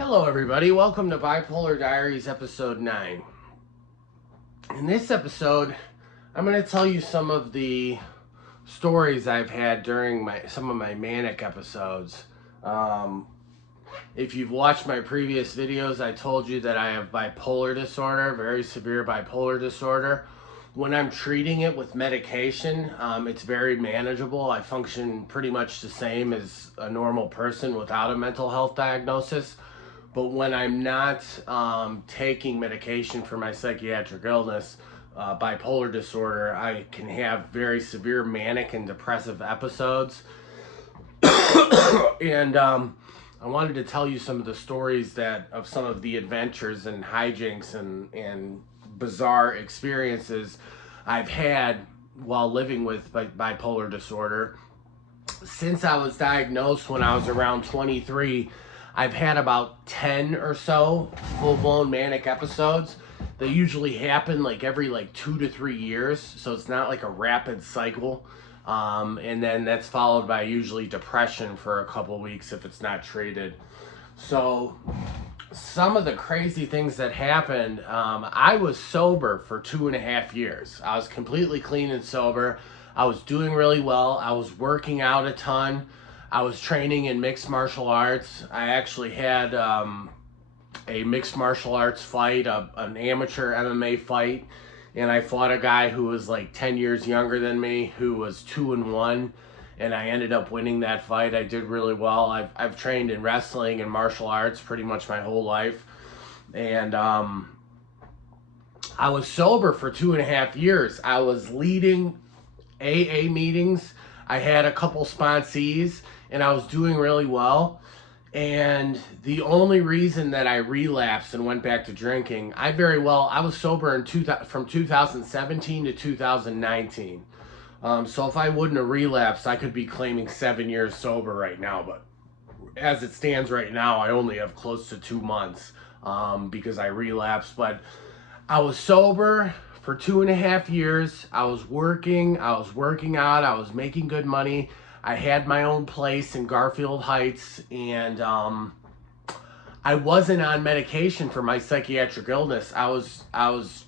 Hello everybody, welcome to Bipolar Diaries episode 9. In this episode, I'm going to tell you some of the stories I've had during some of my manic episodes. If you've watched my previous videos, I told you that I have bipolar disorder, very severe bipolar disorder. When I'm treating it with medication, it's very manageable. I function pretty much the same as a normal person without a mental health diagnosis. But when I'm not taking medication for my psychiatric illness, bipolar disorder, I can have very severe manic and depressive episodes. And I wanted to tell you some of the stories of some of the adventures and hijinks and bizarre experiences I've had while living with bipolar disorder. Since I was diagnosed when I was around 23, I've had about 10 or so full-blown manic episodes. They usually happen every 2 to 3 years, so it's not like a rapid cycle. And then that's followed by usually depression for a couple weeks if it's not treated. So some of the crazy things that happened, I was sober for 2.5 years. I was completely clean and sober. I was doing really well. I was working out a ton. I was training in mixed martial arts. I actually had a mixed martial arts fight, an amateur MMA fight, and I fought a guy who was 10 years younger than me, who was 2-1, and I ended up winning that fight. I did really well. I've trained in wrestling and martial arts pretty much my whole life, and I was sober for 2.5 years. I was leading AA meetings. I had a couple sponsees, and I was doing really well. And the only reason that I relapsed and went back to drinking, I was sober from 2017 to 2019. So if I wouldn't have relapsed, I could be claiming 7 years sober right now. But as it stands right now, I only have close to 2 months because I relapsed. But I was sober for 2.5 years. I was working out, I was making good money. I had my own place in Garfield Heights, and I wasn't on medication for my psychiatric illness. I was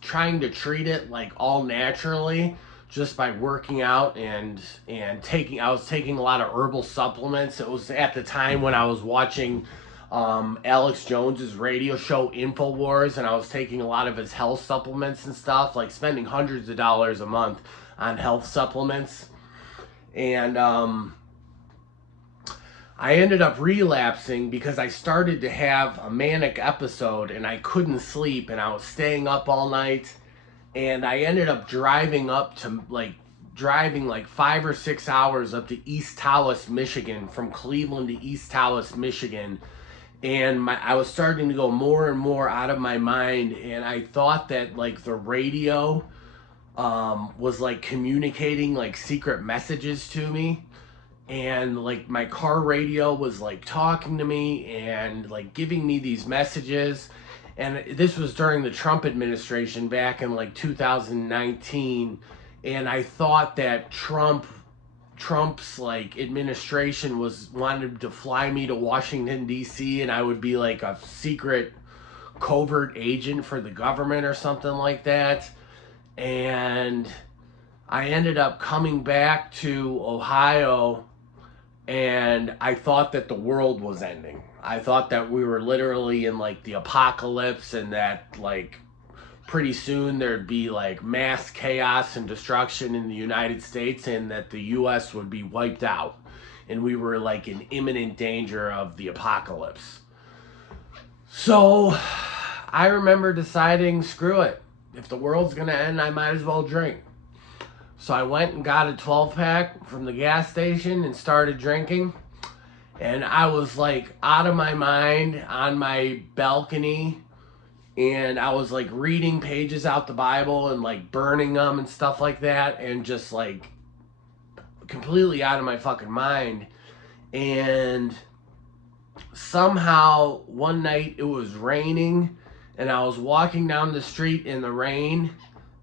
trying to treat it all naturally, just by working out and I was taking a lot of herbal supplements. It was at the time when I was watching Alex Jones's radio show InfoWars, and I was taking a lot of his health supplements and stuff, spending hundreds of dollars a month on health supplements. And I ended up relapsing because I started to have a manic episode and I couldn't sleep and I was staying up all night, and I ended up driving 5 or 6 hours up to East Tawas, Michigan, from Cleveland to East Tawas, Michigan. And I was starting to go more and more out of my mind, and I thought that the radio was communicating secret messages to me, and my car radio was talking to me and giving me these messages. And this was during the Trump administration back in 2019, and I thought that Trump's administration wanted to fly me to Washington D.C. and I would be a secret covert agent for the government or something like that. And I ended up coming back to Ohio, and I thought that the world was ending. I thought that we were literally in the apocalypse, and that pretty soon there'd be mass chaos and destruction in the United States, and that the US would be wiped out, and we were in imminent danger of the apocalypse. So I remember deciding, screw it. If the world's gonna end, I might as well drink. So I went and got a 12-pack from the gas station and started drinking. And I was out of my mind on my balcony, and I was reading pages out the Bible and burning them and stuff like that, and just completely out of my fucking mind. And somehow one night it was raining, and I was walking down the street in the rain,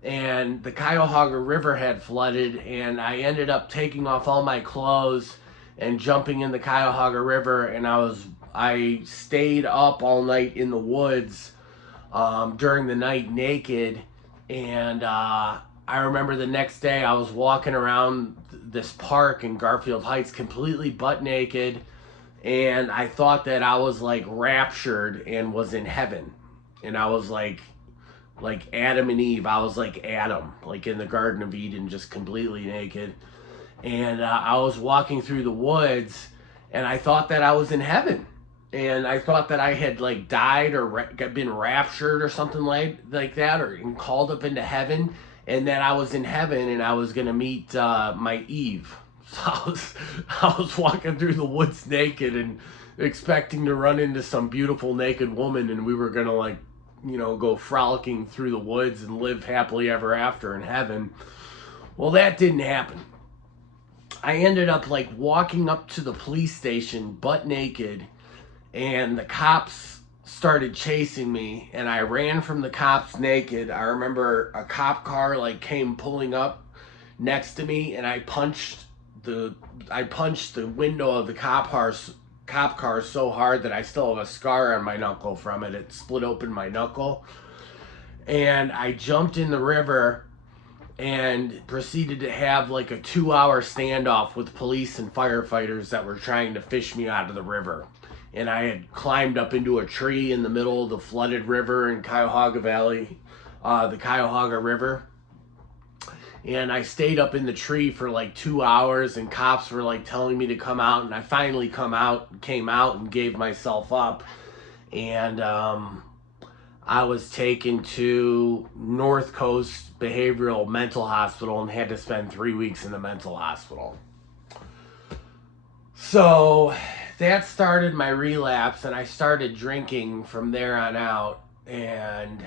and the Cuyahoga River had flooded, and I ended up taking off all my clothes and jumping in the Cuyahoga River, and I was I stayed up all night in the woods during the night naked, and I remember the next day I was walking around this park in Garfield Heights completely butt naked, and I thought that I was like raptured and was in heaven, and I was like Adam and Eve. I was like Adam, like in the Garden of Eden, just completely naked. And I was walking through the woods, and I thought that I was in heaven, and I thought that I had like died or been raptured or something like that, or called up into heaven, and that I was in heaven and I was gonna meet my Eve. So I was walking through the woods naked and expecting to run into some beautiful naked woman, and we were gonna like, go frolicking through the woods and live happily ever after in heaven. Well, that didn't happen. I ended up like walking up to the police station butt naked, and the cops started chasing me, and I ran from the cops naked. I remember a cop car like came pulling up next to me, and I punched the window of the cop car so hard that I still have a scar on my knuckle from it. It split open my knuckle. And I jumped in the river and proceeded to have like a 2-hour standoff with police and firefighters that were trying to fish me out of the river. And I had climbed up into a tree in the middle of the flooded river in Cuyahoga Valley, the Cuyahoga River. And I stayed up in the tree for like 2 hours, and cops were like telling me to come out, and I finally came out and gave myself up. And I was taken to North Coast Behavioral Mental Hospital and had to spend 3 weeks in the mental hospital. So that started my relapse, and I started drinking from there on out. And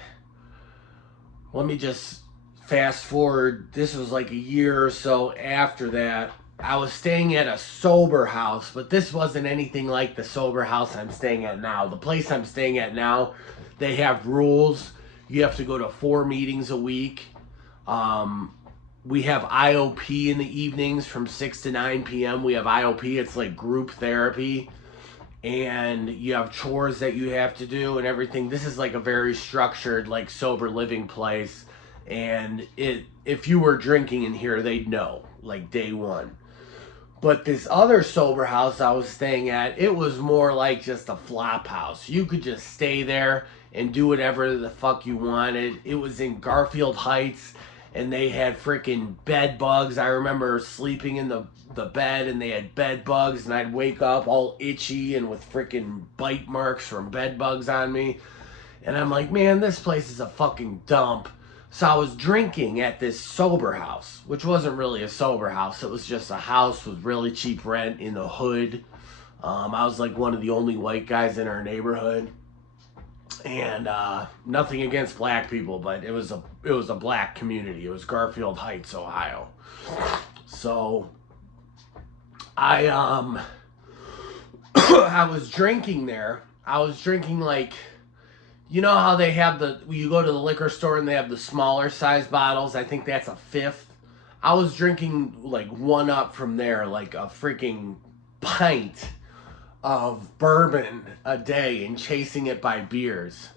let me just fast forward. This was like a year or so after that. I was staying at a sober house, but this wasn't anything like the sober house I'm staying at now. The place I'm staying at now, they have rules. You have to go to 4 meetings a week. We have IOP in the evenings from 6 to 9 p.m. We have IOP. It's like group therapy. And you have chores that you have to do and everything. This is like a very structured, like sober living place. And if you were drinking in here, they'd know, like day one. But this other sober house I was staying at, it was more like just a flop house. You could just stay there and do whatever the fuck you wanted. It was in Garfield Heights, and they had freaking bed bugs. I remember sleeping in the bed, and they had bed bugs, and I'd wake up all itchy and with freaking bite marks from bed bugs on me. And I'm like, man, this place is a fucking dump. So I was drinking at this sober house, which wasn't really a sober house. It was just a house with really cheap rent in the hood. I was like one of the only white guys in our neighborhood. And nothing against black people, but it was a black community. It was Garfield Heights, Ohio. So I I was drinking there. I was drinking like, you know how they have you go to the liquor store and they have the smaller size bottles? I think that's a fifth. I was drinking like one up from there, like a freaking pint of bourbon a day and chasing it by beers.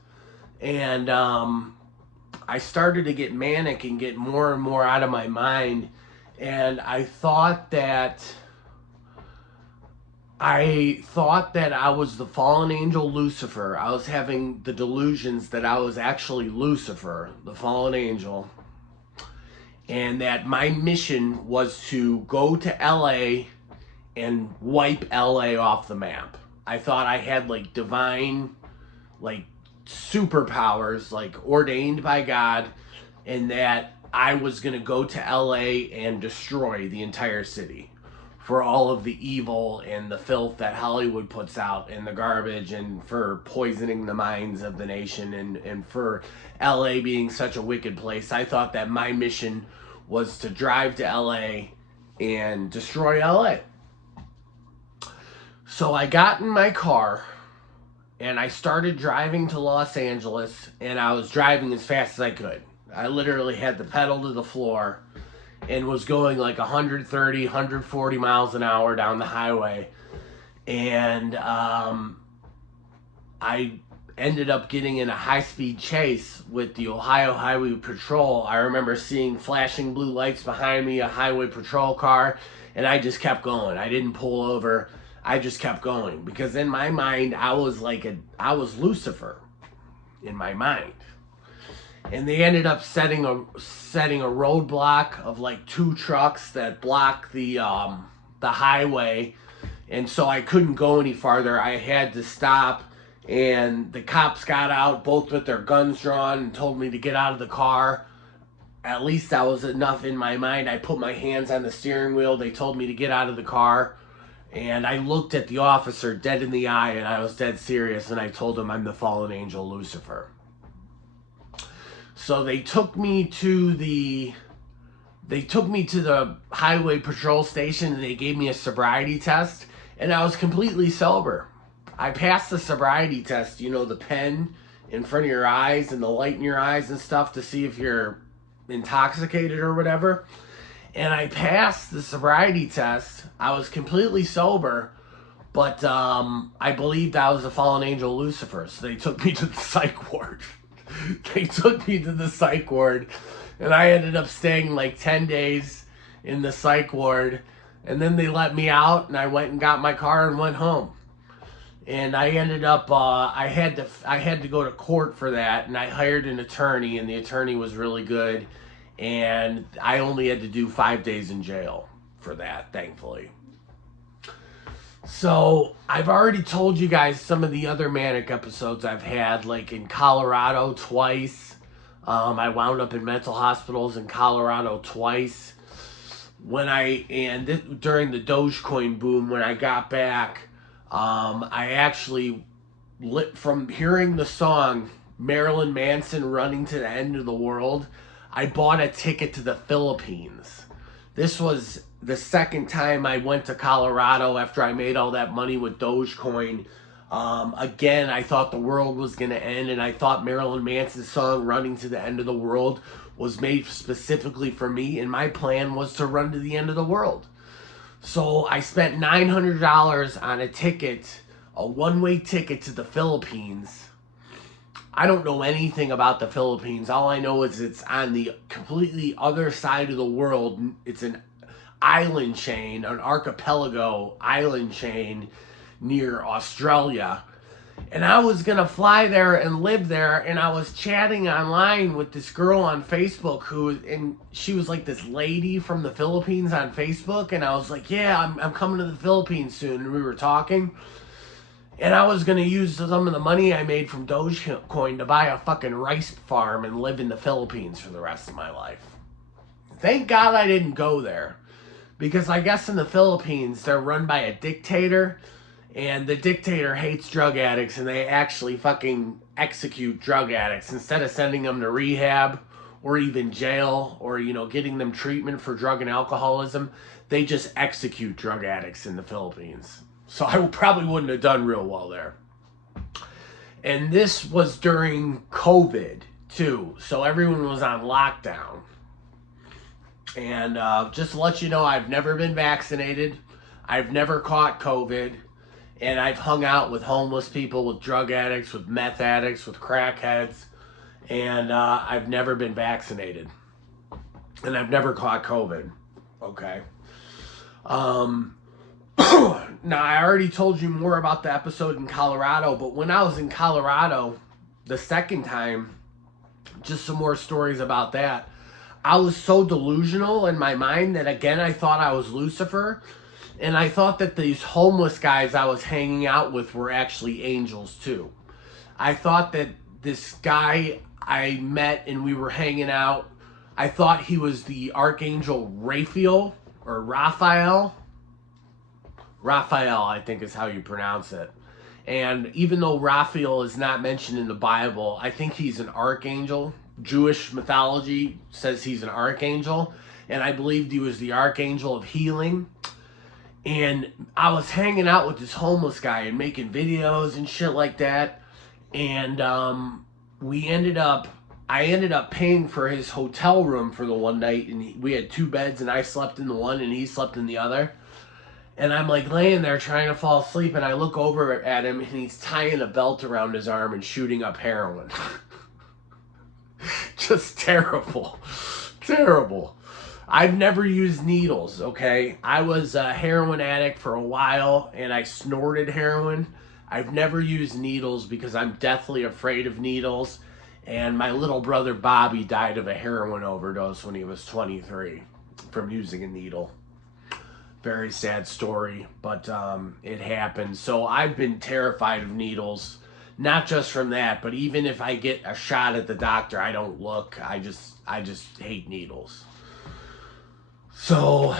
And I started to get manic and get more and more out of my mind. And I thought that I was the fallen angel Lucifer. I was having the delusions that I was actually Lucifer, the fallen angel, and that my mission was to go to LA and wipe LA off the map. I thought I had like divine, like superpowers, like ordained by God, and that I was going to go to LA and destroy the entire city for all of the evil and the filth that Hollywood puts out and the garbage, and for poisoning the minds of the nation, and for LA being such a wicked place. I thought that my mission was to drive to LA and destroy LA. So I got in my car and I started driving to Los Angeles, and I was driving as fast as I could. I literally had the pedal to the floor and was going like 130, 140 miles an hour down the highway. And I ended up getting in a high-speed chase with the Ohio Highway Patrol. I remember seeing flashing blue lights behind me, a highway patrol car, and I just kept going. I didn't pull over. I just kept going because in my mind, I was Lucifer in my mind. And they ended up setting a roadblock of like 2 trucks that blocked the highway, and so I couldn't go any farther. I had to stop. And the cops got out, both with their guns drawn, and told me to get out of the car. At least that was enough in my mind. I put my hands on the steering wheel. They told me to get out of the car. And I looked at the officer dead in the eye, and I was dead serious. And I told him I'm the fallen angel Lucifer. So they took me to the highway patrol station, and they gave me a sobriety test. And I was completely sober. I passed the sobriety test, you know, the pen in front of your eyes and the light in your eyes and stuff to see if you're intoxicated or whatever. And I passed the sobriety test. I was completely sober, but I believed I was the fallen angel Lucifer. So they took me to the psych ward. They took me to the psych ward, and I ended up staying like 10 days in the psych ward. And then they let me out, and I went and got my car and went home. And I ended up, I had to go to court for that, and I hired an attorney, and the attorney was really good, and I only had to do 5 days in jail for that, thankfully. So I've already told you guys some of the other manic episodes I've had, like in Colorado twice. I wound up in mental hospitals in Colorado twice. During the Dogecoin boom, when I got back, I actually, from hearing the song Marilyn Manson Running to the End of the World, I bought a ticket to the Philippines. This was the second time I went to Colorado after I made all that money with Dogecoin. Again, I thought the world was going to end, and I thought Marilyn Manson's song Running to the End of the World was made specifically for me, and my plan was to run to the end of the world. So I spent $900 on a ticket, a one-way ticket to the Philippines. I don't know anything about the Philippines. All I know is it's on the completely other side of the world. It's an island chain, an archipelago island chain near Australia. And I was going to fly there and live there, and I was chatting online with this girl on Facebook and she was like this lady from the Philippines on Facebook, and I was like, yeah, I'm coming to the Philippines soon, and we were talking, and I was going to use some of the money I made from Dogecoin to buy a fucking rice farm and live in the Philippines for the rest of my life. Thank God I didn't go there, because I guess in the Philippines, they're run by a dictator, and the dictator hates drug addicts, and they actually fucking execute drug addicts. Instead of sending them to rehab or even jail or, you know, getting them treatment for drug and alcoholism, they just execute drug addicts in the Philippines. So I probably wouldn't have done real well there. And this was during COVID, too. So everyone was on lockdown. And just to let you know, I've never been vaccinated. I've never caught COVID. And I've hung out with homeless people, with drug addicts, with meth addicts, with crackheads. And I've never been vaccinated. And I've never caught COVID. Okay. Now, I already told you more about the episode in Colorado. But when I was in Colorado the second time, just some more stories about that. I was so delusional in my mind that, again, I thought I was Lucifer. And I thought that these homeless guys I was hanging out with were actually angels too. I thought that this guy I met and we were hanging out, I thought he was the Archangel Raphael, or Raphael. Raphael, I think is how you pronounce it. And even though Raphael is not mentioned in the Bible, I think he's an archangel. Jewish mythology says he's an archangel. And I believed he was the Archangel of Healing. And I was hanging out with this homeless guy and making videos and shit like that. And I ended up paying for his hotel room for the one night. And we had 2 beds, and I slept in the one and he slept in the other. And I'm like laying there trying to fall asleep, and I look over at him, and he's tying a belt around his arm and shooting up heroin. Just terrible. Terrible. I've never used needles, okay? I was a heroin addict for a while, and I snorted heroin. I've never used needles because I'm deathly afraid of needles. And my little brother Bobby died of a heroin overdose when he was 23 from using a needle. Very sad story, but it happened. So I've been terrified of needles, not just from that, but even if I get a shot at the doctor, I don't look. I just hate needles. So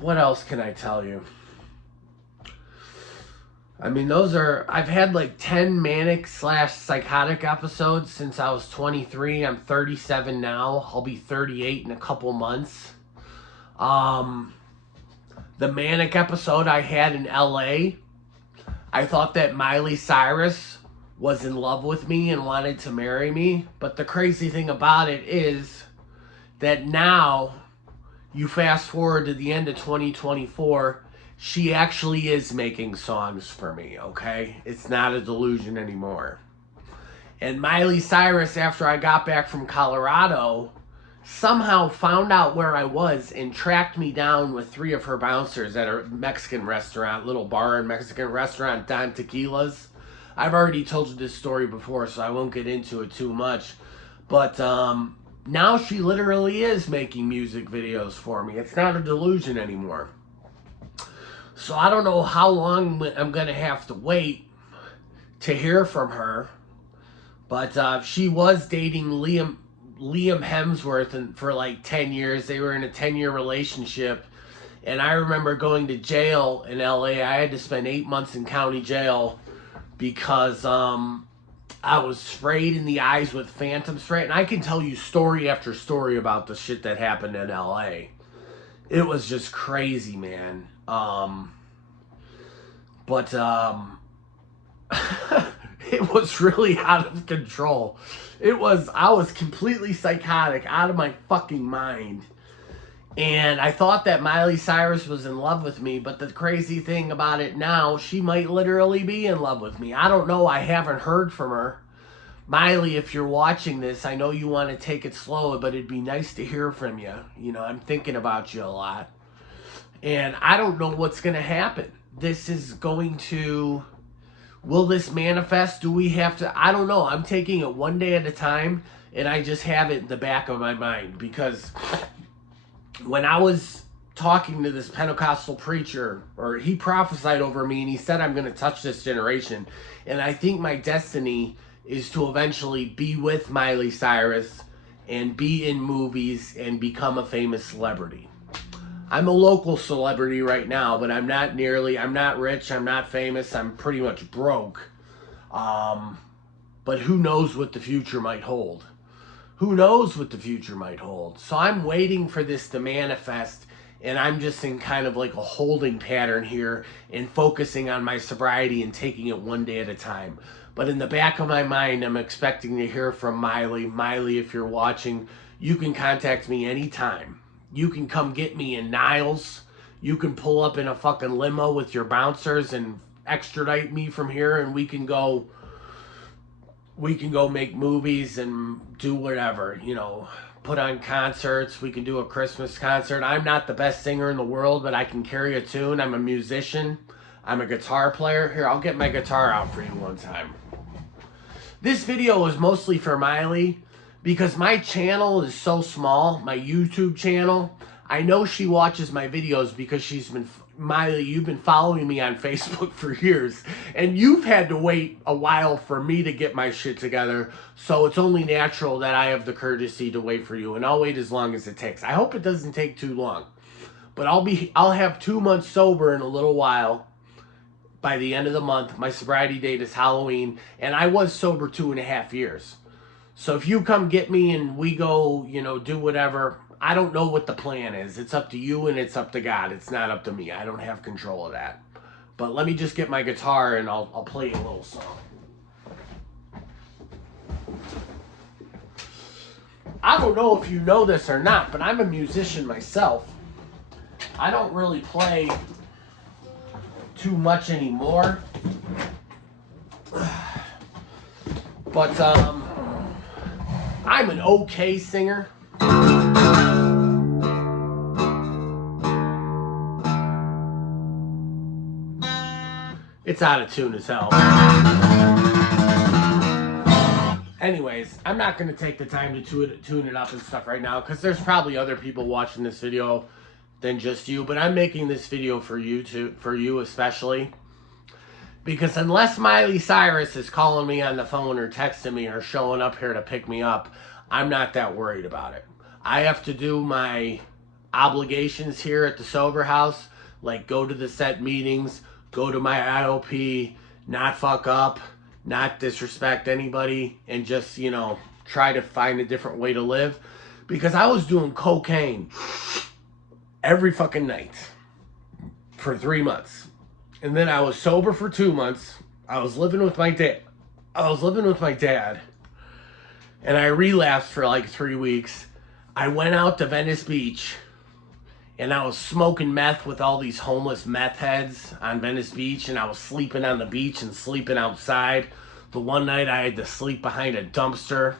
what else can I tell you? I mean, I've had like 10 manic / psychotic episodes since I was 23. I'm 37 now. I'll be 38 in a couple months. The manic episode I had in LA, I thought that Miley Cyrus was in love with me and wanted to marry me. But the crazy thing about it is that now, you fast forward to the end of 2024, she actually is making songs for me, okay? It's not a delusion anymore. And Miley Cyrus, after I got back from Colorado, somehow found out where I was and tracked me down with 3 of her bouncers at a Mexican restaurant, little bar and Mexican restaurant, Don Tequila's. I've already told you this story before, so I won't get into it too much. But now she literally is making music videos for me. It's not a delusion anymore. So I don't know how long I'm going to have to wait to hear from her. But she was dating Liam Hemsworth for like 10 years. They were in a 10-year relationship. And I remember going to jail in LA. I had to spend 8 months in county jail because I was sprayed in the eyes with phantom spray. And I can tell you story after story about the shit that happened in LA. It was just crazy, man. It was really out of control. I was completely psychotic, out of my fucking mind. And I thought that Miley Cyrus was in love with me, but the crazy thing about it now, she might literally be in love with me. I don't know. I haven't heard from her. Miley, if you're watching this, I know you want to take it slow, but it'd be nice to hear from you. You know, I'm thinking about you a lot. And I don't know what's going to happen. Will this manifest? Do we have to? I don't know. I'm taking it one day at a time, and I just have it in the back of my mind. Because when I was talking to this Pentecostal preacher, or he prophesied over me, and he said, I'm going to touch this generation. And I think my destiny is to eventually be with Miley Cyrus and be in movies and become a famous celebrity. I'm a local celebrity right now, but I'm not rich, I'm not famous, I'm pretty much broke. But who knows what the future might hold? Who knows what the future might hold? So I'm waiting for this to manifest, and I'm just in kind of like a holding pattern here and focusing on my sobriety and taking it one day at a time. But in the back of my mind, I'm expecting to hear from Miley. Miley, if you're watching, you can contact me anytime. You can come get me in Niles. You can pull up in a fucking limo with your bouncers and extradite me from here, and we can go make movies and do whatever, you know, put on concerts. We can do a Christmas concert. I'm not the best singer in the world, but I can carry a tune. I'm a musician. I'm a guitar player. Here, I'll get my guitar out for you one time. This video is mostly for Miley, because my channel is so small, my YouTube channel. I know she watches my videos because Miley, you've been following me on Facebook for years, and you've had to wait a while for me to get my shit together, so it's only natural that I have the courtesy to wait for you, and I'll wait as long as it takes. I hope it doesn't take too long, but I'll have 2 months sober in a little while. By the end of the month, my sobriety date is Halloween, and I was sober 2.5 years. So if you come get me and we go, you know, do whatever, I don't know what the plan is. It's up to you and it's up to God. It's not up to me. I don't have control of that. But let me just get my guitar and I'll play you a little song. I don't know if you know this or not, but I'm a musician myself. I don't really play too much anymore. But I'm an okay singer. It's out of tune as hell. Anyways, I'm not going to take the time to tune it up and stuff right now, because there's probably other people watching this video than just you. But I'm making this video for you especially. Because unless Miley Cyrus is calling me on the phone or texting me or showing up here to pick me up, I'm not that worried about it. I have to do my obligations here at the Sober House, like go to the set meetings, go to my IOP, not fuck up, not disrespect anybody, and just, you know, try to find a different way to live. Because I was doing cocaine every fucking night for 3 months. And then I was sober for 2 months. I was living with my dad. And I relapsed for like 3 weeks. I went out to Venice Beach. And I was smoking meth with all these homeless meth heads on Venice Beach. And I was sleeping on the beach and sleeping outside. The one night I had to sleep behind a dumpster.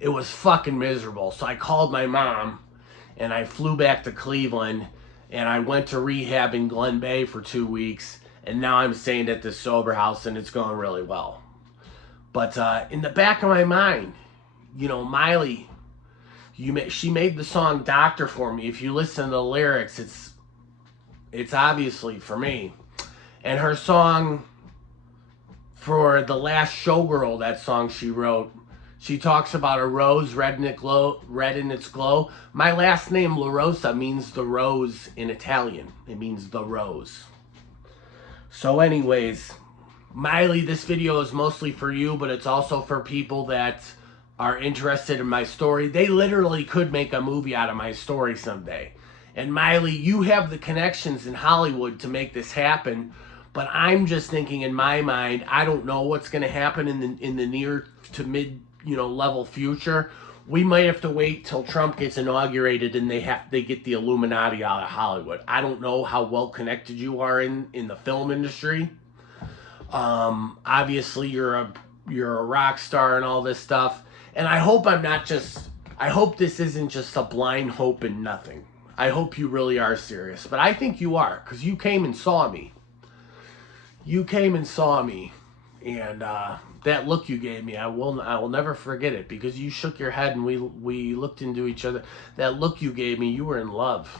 It was fucking miserable. So I called my mom. And I flew back to Cleveland. And I went to rehab in Glen Bay for 2 weeks. And now I'm staying at this Sober House. And it's going really well. But in the back of my mind, you know, Miley... she made the song Doctor for me. If you listen to the lyrics, it's obviously for me. And her song for The Last Showgirl, that song she wrote, she talks about a rose red in its glow. My last name, LaRosa, means the rose in Italian. It means the rose. So anyways, Miley, this video is mostly for you, but it's also for people that are interested in my story. They literally could make a movie out of my story someday. And Miley, you have the connections in Hollywood to make this happen, but I'm just thinking in my mind, I don't know what's going to happen in the near to mid, you know, level future. We might have to wait till Trump gets inaugurated and they get the Illuminati out of Hollywood. I don't know how well connected you are in the film industry. Obviously you're a rock star and all this stuff. And I hope I hope this isn't just a blind hope and nothing. I hope you really are serious. But I think you are, because you came and saw me. And that look you gave me, I will never forget it, because you shook your head and we looked into each other. That look you gave me, you were in love.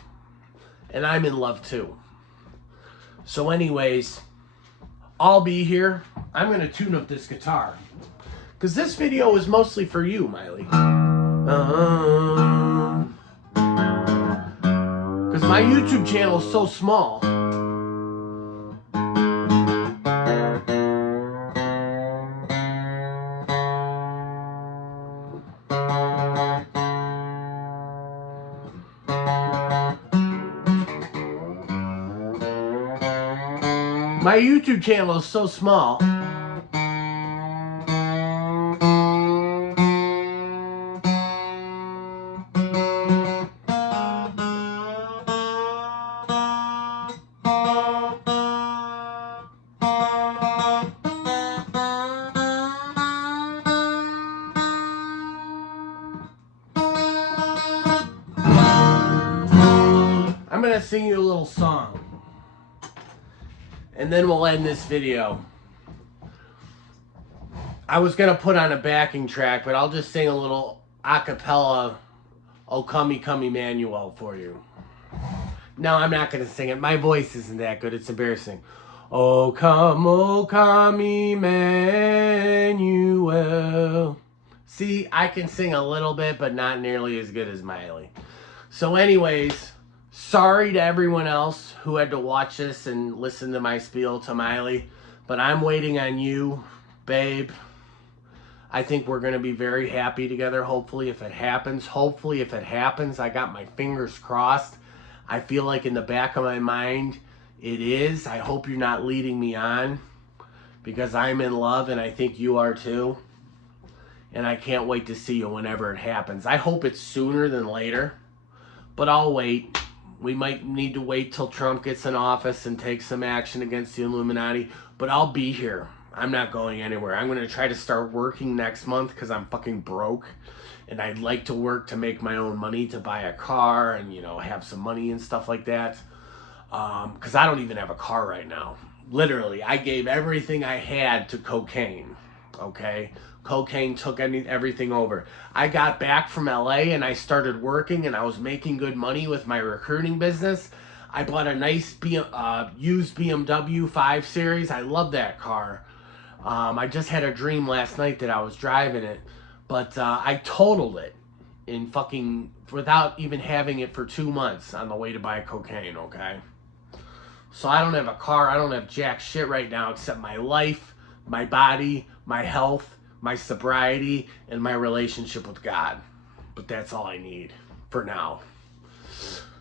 And I'm in love too. So anyways, I'll be here. I'm going to tune up this guitar. Because this video is mostly for you, Miley. Because my YouTube channel is so small. My YouTube channel is so small. I'm going to sing you a little song. And then we'll end this video. I was going to put on a backing track, but I'll just sing a little a cappella, O Come, Come Emmanuel for you. No, I'm not going to sing it. My voice isn't that good. It's embarrassing. O come, Emmanuel. See, I can sing a little bit, but not nearly as good as Miley. So anyways, sorry to everyone else who had to watch this and listen to my spiel to Miley, but I'm waiting on you, babe. I think we're going to be very happy together, hopefully, if it happens. Hopefully, if it happens, I got my fingers crossed. I feel like in the back of my mind, it is. I hope you're not leading me on, because I'm in love, and I think you are too. And I can't wait to see you whenever it happens. I hope it's sooner than later, but I'll wait. We might need to wait till Trump gets in office and take some action against the Illuminati, but I'll be here. I'm not going anywhere. I'm going to try to start working next month because I'm fucking broke. And I'd like to work to make my own money to buy a car and, you know, have some money and stuff like that. Because I don't even have a car right now. Literally, I gave everything I had to cocaine. Okay? Cocaine took everything over. I got back from LA and I started working and I was making good money with my recruiting business. I bought a nice used BMW 5 Series. I love that car. I just had a dream last night that I was driving it. But I totaled it in fucking, without even having it for 2 months on the way to buy cocaine, okay? So I don't have a car. I don't have jack shit right now except my life, my body, my health, my sobriety, and my relationship with God. But that's all I need for now.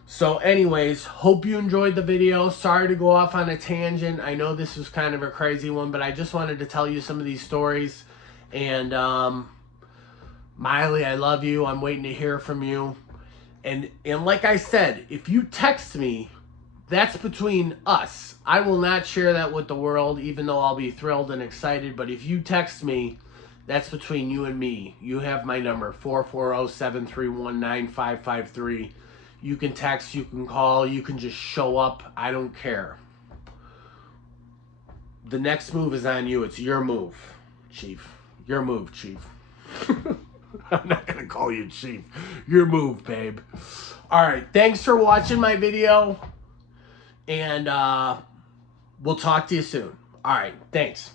So anyways, hope you enjoyed the video. Sorry to go off on a tangent. I know this was kind of a crazy one, but I just wanted to tell you some of these stories. And, Miley, I love you. I'm waiting to hear from you. And like I said, if you text me, that's between us. I will not share that with the world, even though I'll be thrilled and excited. But if you text me, that's between you and me. You have my number, 440-731-9553. You can text, you can call, you can just show up. I don't care. The next move is on you. It's your move, Chief. Your move, Chief. I'm not going to call you Chief. Your move, babe. All right. Thanks for watching my video. And we'll talk to you soon. All right. Thanks.